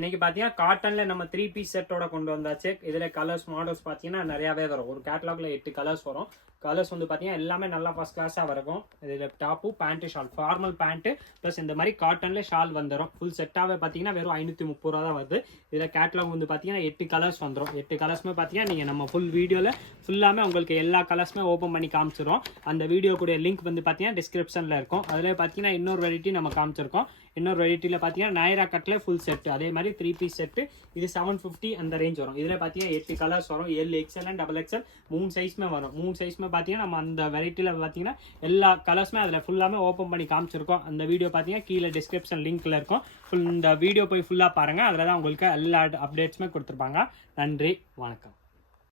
இன்னைக்கு பார்த்தீங்கன்னா காட்டன்ல நம்ம 3 பீஸ் செட்டோட கொண்டு வந்தாச்சு. இதில் கலர்ஸ் மாடல்ஸ் பார்த்தீங்கன்னா நிறையாவே வரும். ஒரு கேட்டலாக்ல 8 கலர்ஸ் வரும். கலர்ஸ் வந்து பார்த்தீங்கன்னா எல்லாமே நல்லா ஃபர்ஸ்ட் கிளாஸாக இருக்கும். இதில் top pant shawl, formal pant plus இந்த மாதிரி காட்டன்ல ஷால் வந்துடும். ஃபுல் செட்டாகவே பார்த்தீங்கன்னா வெறும் 530 ரூபா தான் வருது. இதில் கேட்டலாக் வந்து பார்த்தீங்கன்னா 8 கலர்ஸ் வந்துடும். 8 கலர்ஸ்மே பார்த்தீங்கன்னா நீங்கள் நம்ம ஃபுல் வீடியோவில் ஃபுல்லாமே உங்களுக்கு எல்லா கலர்ஸுமே ஓப்பன் பண்ணி காமிச்சிடும். அந்த வீடியோ கூட லிங்க் வந்து பார்த்தீங்கன்னா டிஸ்கிரிப்ஷனில் இருக்கும். அதில் பார்த்தீங்கன்னா இன்னொரு வெரைட்டி நம்ம காமிச்சிருக்கோம். இன்னொரு வெரைட்டியில் பார்த்தீங்கன்னா நைரா கட்டில் ஃபுல் செட்டு, அதே மாதிரி 3 பீஸ் செட்டு. இது 750 அந்த ரேஞ்ச் வரும். இதில் பார்த்தீங்கன்னா 8 கலர்ஸ் வரும். XL அண்ட் XXL 3 சைஸ்மே வரும். 3 சைஸ்மே பார்த்தீங்கன்னா நம்ம அந்த வெரைட்டியில் பார்த்தீங்கன்னா எல்லா கலர்ஸுமே அதில் ஃபுல்லாமே ஓப்பன் பண்ணி காமிச்சிருக்கோம். அந்த வீடியோ பார்த்தீங்கன்னா கீழே டிஸ்கிரிப்ஷன் லிங்க்ல இருக்கும். இந்த வீடியோ போய் ஃபுல்லாக பாருங்கள். அதில் தான் உங்களுக்கு எல்லா அப்டேட்ஸுமே கொடுத்துருப்பாங்க. நன்றி, வணக்கம்.